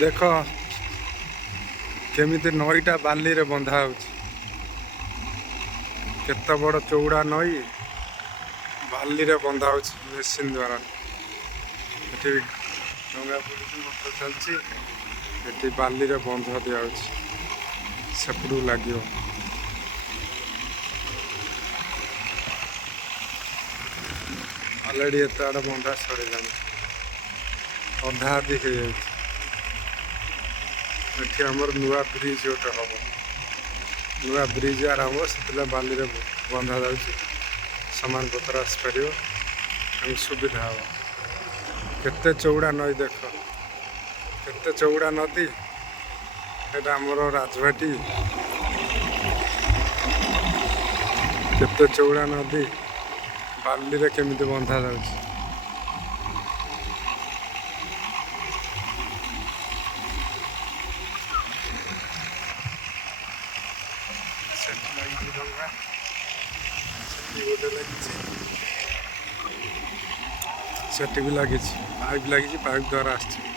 देख केमिति नईटा बाली रे बंधा होछि। केते बड़ चौड़ा नई बाली रे बंधा होछि मेसिन द्वारा। एठी डंगा पड़िछि, मोटर चलछि, एठी बाली रे बंधा दिया होछि। सेपडू लागियो ऑलरेडी एते आड़ बंधा सरिलानि, अधा आदि हो जाइछि। एठी हमर नुआ ब्रिज गोटे हम, नुआ ब्रिज आरंभ से बाली रे बंधा जाउछि। सामान पत्र आसपार सुविधा हम। केते चौड़ा नई देख, केते चौड़ा नदी। एटा हमर राजभाटी, केते चौड़ा नदी बाली रे केमिति बंधा जाउछि। डंगा सेठी भी लगी, पाइप लगी, पाइप द्वारा आस।